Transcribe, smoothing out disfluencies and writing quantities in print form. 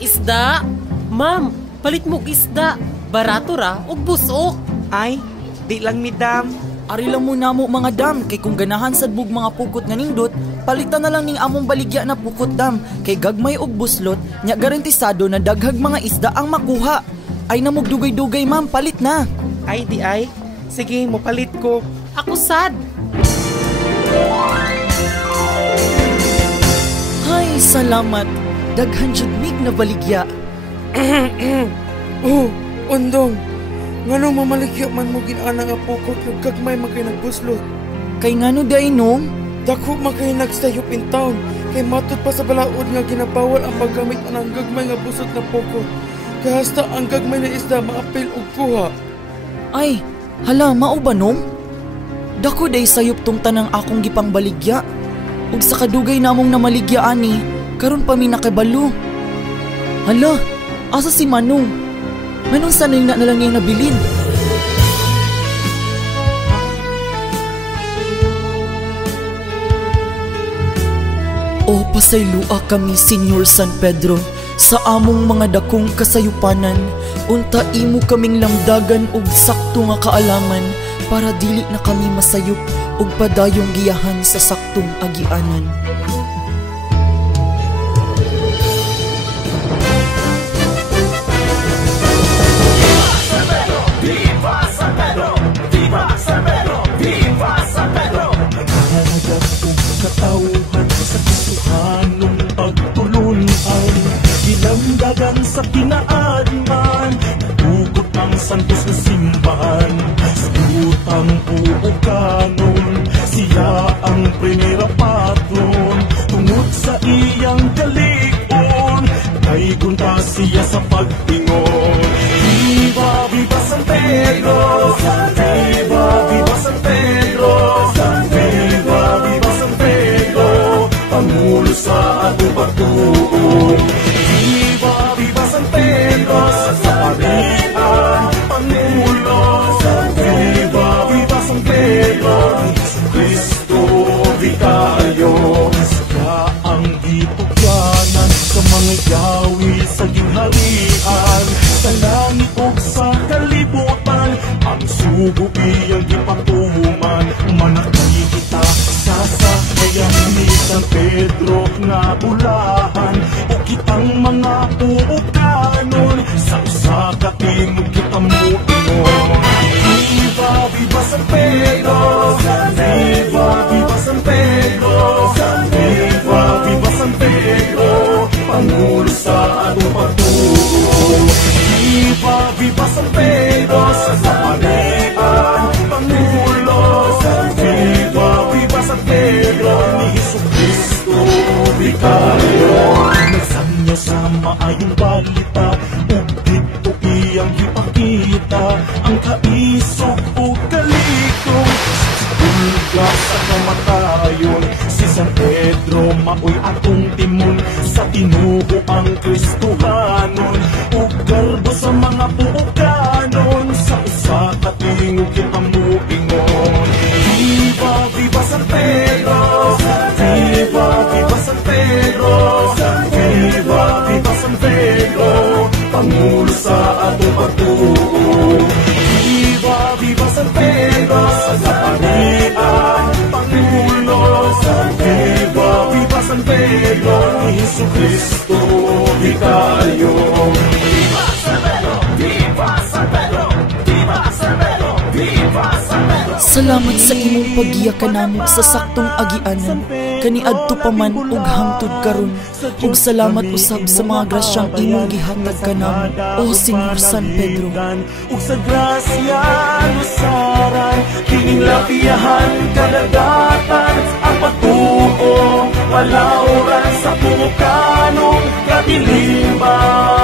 Isda. Ma'am, palit mo isda. Barato ra ug busok. Ay, di lang midam. Ari lang muna mo mga dam, kay kung ganahan sad bug mga pukot nga nindot, palitan na lang ning among baligya na pukot dam, kay gagmay og buslot, nya garantisado na daghag mga isda ang makuha. Ay namog dugay-dugay ma'am, palit na. Ay, di ay. Sige, mopalit ko. Ako sad. Ay, salamat. Daghan jud mig na baligya. Oh, undong. Ngano mamaligya man mo ginana nga pukot nagkagmay magkay nagbuslot. Kay ngano day nong? Dako magkay nagsayop in town. Kay matud pa sa balaod nga ginabawal ang paggamit anang gagmay nga busot na pukot. Kaya hasta ang gagmay na isda maapil og kuha. Ay, hala, mao ba nong? Dako day sayop tong tanang akong gipang baligya. Ug sa kadugay namong namaligya ani, karon pa mi nakabalo. Hala, asa si Manong? Manong sanay na lang niyang nabilin. O pasaylua kami, Senyor San Pedro, sa among mga dakong kasayupanan. Unta imo kaming lamdagan og sakto nga kaalaman, para dili na kami masayop og padayong giyahan sa saktong agianan. Katauhan sa Kristohanong pagtulunan, gilamdagan sa kinaadman, tugot ang santos na simbahan, sa utang uukanon, siya ang primera patron, tungod sa iyang galikon, naigunta siya sa pagtingon. Viva, viva San Pedro! Viva, viva San Pedro! Viva, viva San Pedro! Pangulo sa atong pagtuon. Viva, viva San Pedro! Sa parian, Pangulo. Viva, viva San Pedro! Jesucristo, vikaryo. Siya ang gitugyanan sa mga yawi sa gingharian, sa langit o sa kalibutan, ang sugo iyang gipatuman. Manakay kita sa sayang ni San Pedro nga ulahan, o kitang mga uukanon, sa usa ka tingog kita mo ingon. Viva, viva San Pedro! Viva, viva San Pedro! Viva, viva San Pedro! Pangulo sa atong pagtuon. Viva, viva San Pedro! Sa parian, Pangulo. Viva, viva San Pedro! Ni Jesucristo, vikaryo. Nagsanya sa maayong balita, ug dito iyang ipakita ang kaisog o kalikong tulga sa kamatayon. Si San Pedro maoy atong timon, sa tinuo ang Kristohanon, ug garbo sa mga puukanon, sa usa ka tingog kita muingon. Viva, viva San Pedro! Viva, viva San Pedro! Viva, viva San Pedro! Pangulo sa atong pagtuon. Viva, viva San Pedro! Sa parian, Pangulo. Viva, viva San Pedro! Ni Jesucristo, vikaryo. Viva San Pedro! Viva San Pedro! Viva San Pedro! Viva San Pedro! Salamat sa imong paggiya kanamo sa saktong agianan, kaniadto pa man ug hangtod karon, ug salamat usab sa mga grasyang imong gihatag kanamo, o Senyor San Pedro. Ug sa grasya lusaran, kining lapiyahan kadagatan, ang pagtuo palauran sa pukanong kadiliman.